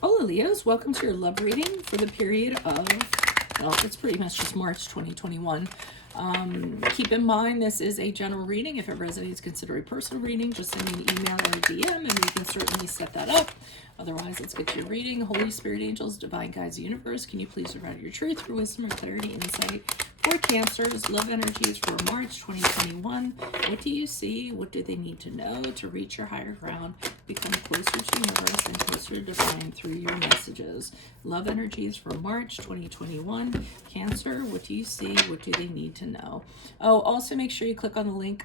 Hola Leos, welcome to your love reading for the period of, well, it's pretty much just March 2021. Keep in mind this is a general reading. If it resonates, consider a personal reading. Just send me an email or a DM and we can certainly set that up. Otherwise, let's get to your reading. Holy Spirit, angels, divine guides, the universe, can you please provide your truth, your wisdom, or clarity, insight for Cancers, love energies for March 2021. What do you see? What do they need to know to reach your higher ground, become closer to universe and closer to divine through your messages? Love energies for March 2021. Cancer, what do you see? What do they need to know? Oh, also make sure you click on the link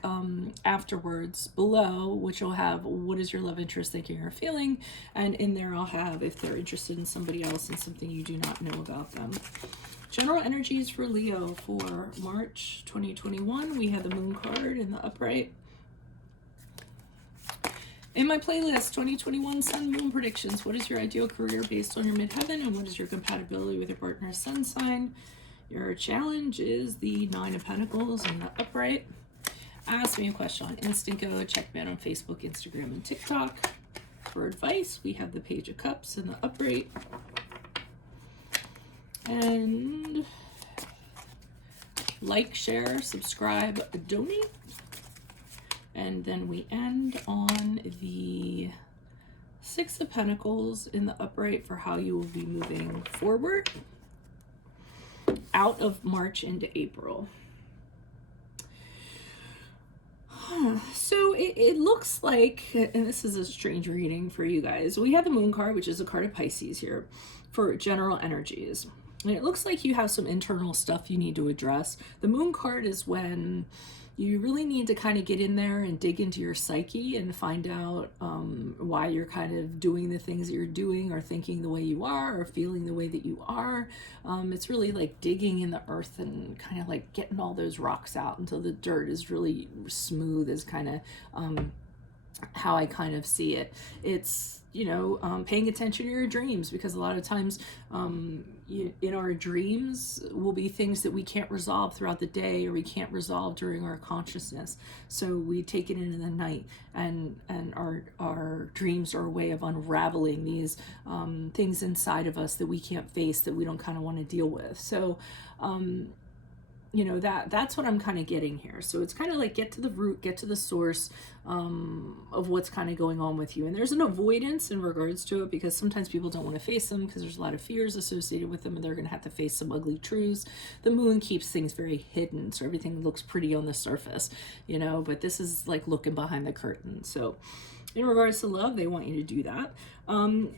afterwards below, which will have what is your love interest thinking or feeling, and in there I'll have if they're interested in somebody else and something you do not know about them. General energies for Leo for March 2021. We have the Moon card in the upright. In my playlist, 2021 Sun Moon predictions. What is your ideal career based on your midheaven, and what is your compatibility with your partner's sun sign? Your challenge is the Nine of Pentacles in the upright. Ask me a question on Instinco. Check me out on Facebook, Instagram, and TikTok. For advice, we have the Page of Cups in the upright. And like, share, subscribe, donate. And then we end on the Six of Pentacles in the upright for how you will be moving forward out of March into April. So it looks like, and this is a strange reading for you guys, we have the Moon card, which is a card of Pisces here, for general energies. And it looks like you have some internal stuff you need to address. The Moon card is when you really need to kind of get in there and dig into your psyche and find out why you're kind of doing the things that you're doing, or thinking the way you are, or feeling the way that you are. It's really like digging in the earth and kind of like getting all those rocks out until the dirt is really smooth, is kind of how I kind of see it. It's, you know, paying attention to your dreams, because a lot of times in our dreams will be things that we can't resolve throughout the day, or we can't resolve during our consciousness. So we take it into the night, and our dreams are a way of unraveling these things inside of us that we can't face, that we don't kind of want to deal with. So you know, that's what I'm kind of getting here. So it's kind of like get to the root, get to the source of what's kind of going on with you. And there's an avoidance in regards to it, because sometimes people don't want to face them because there's a lot of fears associated with them, and they're going to have to face some ugly truths. The Moon keeps things very hidden, so everything looks pretty on the surface, you know, but this is like looking behind the curtain. So in regards to love, they want you to do that.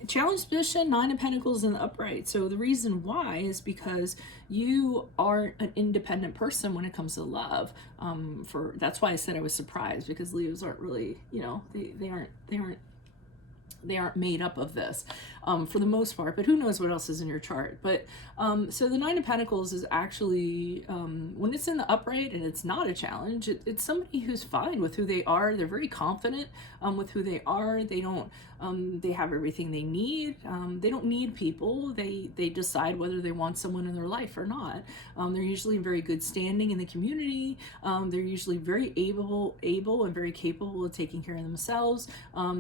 Challenge position, Nine of Pentacles in the upright. So the reason why is because you are an independent person when it comes to love. That's why I said I was surprised, because Leos aren't really, you know, they aren't made up of this for the most part, but who knows what else is in your chart. But so the Nine of Pentacles is actually, when it's in the upright and it's not a challenge, it's somebody who's fine with who they are. They're very confident with who they are. They don't, they have everything they need. They don't need people. They decide whether they want someone in their life or not. They're usually in very good standing in the community. They're usually very able and very capable of taking care of themselves.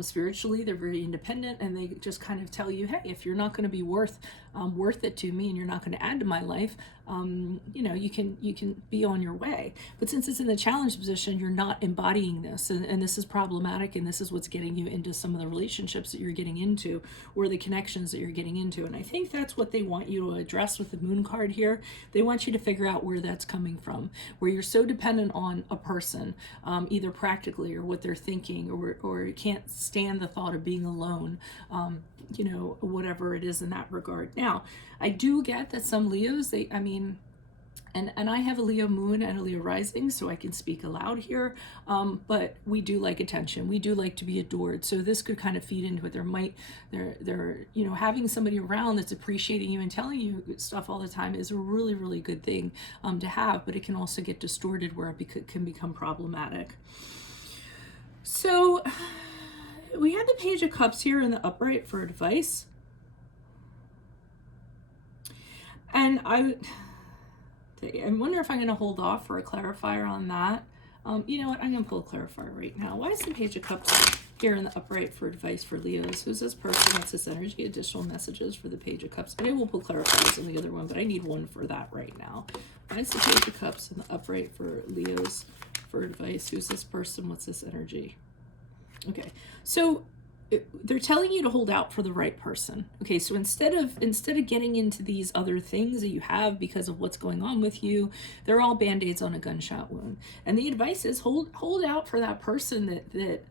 Spiritually, they're very independent, and they just kind of tell you, hey, if you're not going to be worth it to me, and you're not going to add to my life, you know, you can be on your way. But since it's in the challenge position, you're not embodying this, and this is problematic, and this is what's getting you into some of the relationships that you're getting into, or the connections that you're getting into. And I think that's what they want you to address with the Moon card here. They want you to figure out where that's coming from, where you're so dependent on a person, either practically or what they're thinking, or you can't stand the thought of being alone, you know, whatever it is in that regard. Now, I do get that some Leos, and I have a Leo moon and a Leo rising, so I can speak aloud here, but we do like attention. We do like to be adored. So this could kind of feed into it. They're you know, having somebody around that's appreciating you and telling you stuff all the time is a really, really good thing to have, but it can also get distorted where it can become problematic. So we had the Page of Cups here in the upright for advice. And I wonder if I'm going to hold off for a clarifier on that. You know what? I'm going to pull a clarifier right now. Why is the Page of Cups here in the upright for advice for Leos. Who's this person? What's this energy? Additional messages for the Page of Cups. Maybe we'll pull clarifiers on the other one, but I need one for that right now. Why is the Page of Cups in the upright for Leos for advice? Who's this person? What's this energy? Okay, so they're telling you to hold out for the right person. Okay, so instead of getting into these other things that you have because of what's going on with you, they're all band-aids on a gunshot wound. And the advice is hold out for that person that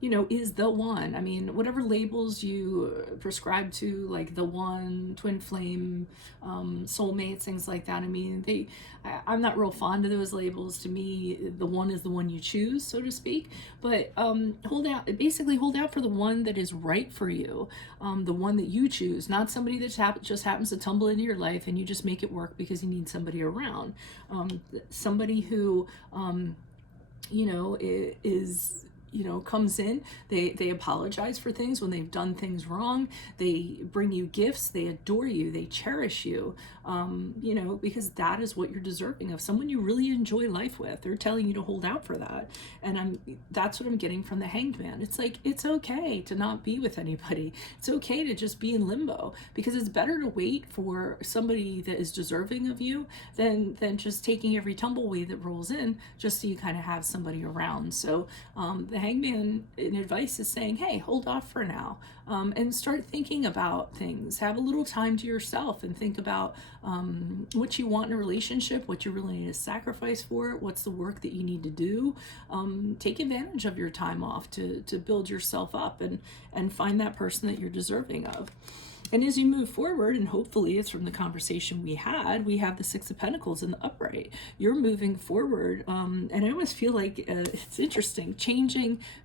you know, is the one. I mean, whatever labels you prescribe to, like the one, twin flame, soulmates, things like that. I mean, I'm not real fond of those labels. To me, the one is the one you choose, so to speak. But basically hold out for the one that is right for you, the one that you choose, not somebody that just happens to tumble into your life and you just make it work because you need somebody around. Somebody who, you know, is, you know, comes in, they apologize for things when they've done things wrong, they bring you gifts, they adore you, they cherish you, you know, because that is what you're deserving of, someone you really enjoy life with. They're telling you to hold out for that. And that's what I'm getting from the Hanged Man. It's like, it's okay to not be with anybody. It's okay to just be in limbo, because it's better to wait for somebody that is deserving of you than just taking every tumbleweed that rolls in just so you kind of have somebody around. So the Hangman in advice is saying, hey, hold off for now, and start thinking about things. Have a little time to yourself and think about what you want in a relationship, what you're willing to sacrifice for it, what's the work that you need to do. Take advantage of your time off to build yourself up and find that person that you're deserving of. And as you move forward, and hopefully it's from the conversation we have the Six of Pentacles in the upright. You're moving forward, and I always feel like it's interesting,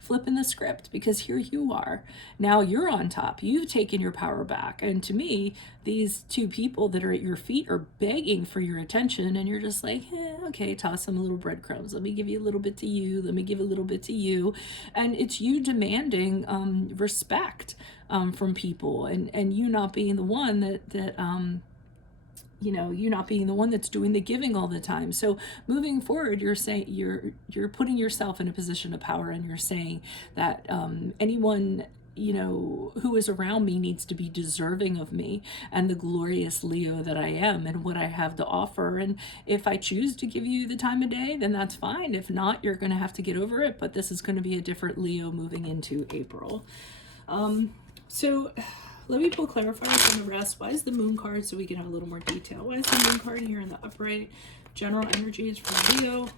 flipping the script, because here you are. Now you're on top. You've taken your power back. And to me, these two people that are at your feet are begging for your attention, and you're just like, okay, toss them a little breadcrumbs. Let me give you a little bit to you. Let me give a little bit to you. And it's you demanding respect from people, and you not being the one that you know, you not being the one that's doing the giving all the time. So moving forward, you're saying you're putting yourself in a position of power, and you're saying that anyone, you know, who is around me needs to be deserving of me and the glorious Leo that I am and what I have to offer. And if I choose to give you the time of day, then that's fine. If not, you're going to have to get over it. But this is going to be a different Leo moving into April. So let me pull clarifiers on the rest. Why is the Moon card, so we can have a little more detail? Why is the Moon card here in the upright? General energies for Leo.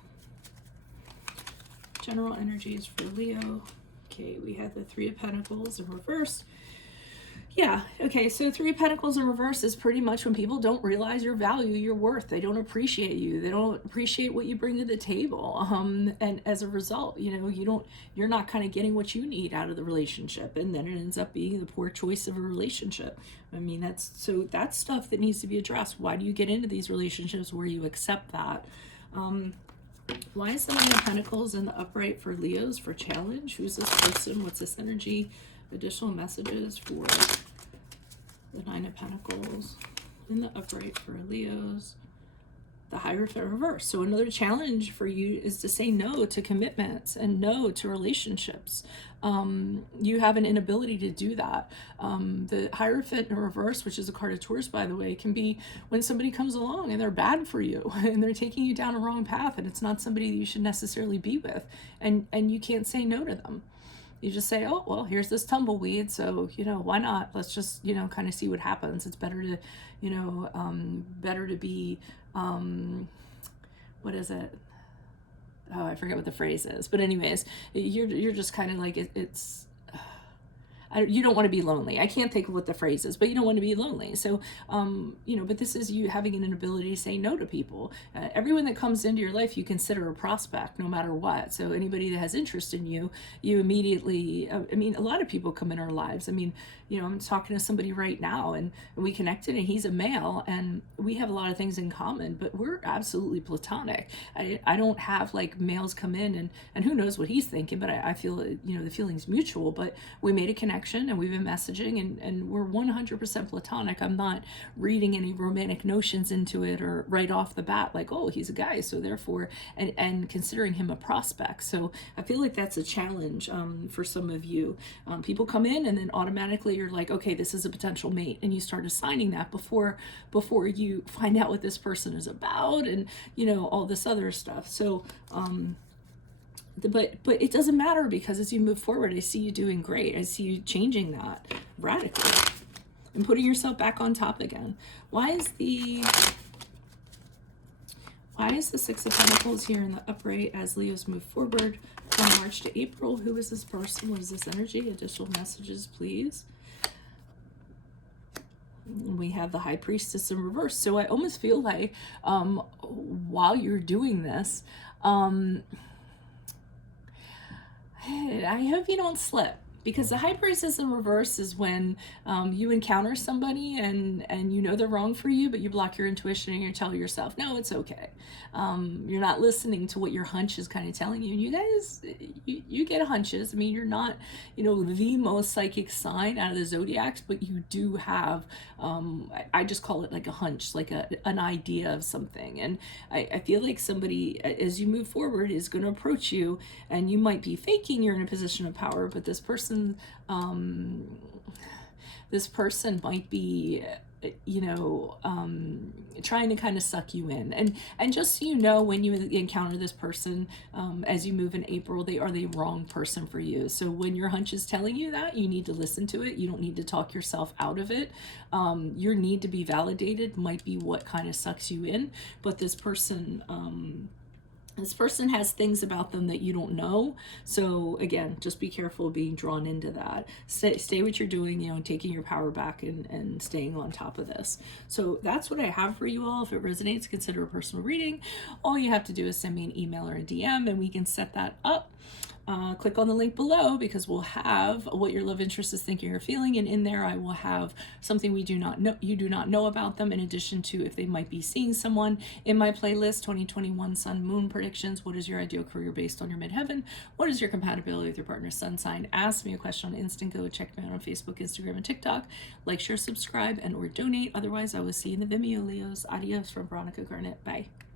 General energies for Leo. Okay, we had the Three of Pentacles in reverse. Yeah, okay, so Three of Pentacles in reverse is pretty much when people don't realize your value, your worth. They don't appreciate you. They don't appreciate what you bring to the table. And as a result, you know, you're not kind of getting what you need out of the relationship. And then it ends up being the poor choice of a relationship. I mean, that's stuff that needs to be addressed. Why do you get into these relationships where you accept that? Why is the Nine of Pentacles in the upright for Leos for challenge? Who's this person? What's this energy? Additional messages for the Nine of Pentacles in the upright for Leos. The Hierophant reverse. So another challenge for you is to say no to commitments and no to relationships. You have an inability to do that. The Hierophant in reverse, which is a card of Taurus, by the way, can be when somebody comes along and they're bad for you and they're taking you down a wrong path, and it's not somebody that you should necessarily be with, and you can't say no to them. You just say, oh, well, here's this tumbleweed, so, you know, why not? Let's just, you know, kind of see what happens. It's better to, you know, better to be, what is it? Oh, I forget what the phrase is. But anyways, you're just kind of like, you don't want to be lonely. I can't think of what the phrase is, but you don't want to be lonely. So, you know, but this is you having an inability to say no to people. Everyone that comes into your life, you consider a prospect no matter what. So anybody that has interest in you, you immediately, I mean, a lot of people come in our lives. I mean, you know, I'm talking to somebody right now, and we connected, and he's a male, and we have a lot of things in common, but we're absolutely platonic. I don't have like males come in and who knows what he's thinking, but I feel, you know, the feeling's mutual, but we made a connection. connection and we've been messaging and we're 100% platonic. I'm not reading any romantic notions into it or right off the bat like, oh, he's a guy, so therefore, and considering him a prospect. So I feel like that's a challenge for some of you. People come in and then automatically you're like, okay, this is a potential mate, and you start assigning that before you find out what this person is about and all this other stuff. So but it doesn't matter, because as you move forward, I see you doing great. I see you changing that radically and putting yourself back on top again. Why is the Six of Pentacles here in the upright as Leos move forward from March to April? Who is this person? What is this energy? Additional messages, please. We have the High Priestess in reverse. So I almost feel like while you're doing this, I hope you don't slip, because the High Priestess in reverse is when you encounter somebody and they're wrong for you, but you block your intuition and you tell yourself, no, it's okay. You're not listening to what your hunch is kind of telling you. And you guys, you get hunches. I mean, you're not, the most psychic sign out of the zodiacs, but you do have, I just call it like a hunch, like an idea of something. And I feel like somebody, as you move forward, is going to approach you, and you might be faking you're in a position of power, but this person might be trying to kind of suck you in. And just so you know, when you encounter this person, as you move in April, they are the wrong person for you. So when your hunch is telling you that, you need to listen to it. You don't need to talk yourself out of it. Your need to be validated might be what kind of sucks you in, but this person has things about them that you don't know. So again, just be careful of being drawn into that. Stay what you're doing, taking your power back and staying on top of this. So that's what I have for you all. If it resonates, consider a personal reading. All you have to do is send me an email or a DM and we can set that up. Click on the link below, because we'll have what your love interest is thinking or feeling, and in there I will have something you do not know about them, in addition to if they might be seeing someone. In my playlist, 2021 Sun Moon predictions. What is your ideal career based on your midheaven? What is your compatibility with your partner's sun sign? Ask me a question on Instant. Go check me out on Facebook, Instagram, and TikTok. Like, share, subscribe, and or donate. Otherwise, I will see you in the Vimeo, Leos. Adios from Veronica Garnett. Bye.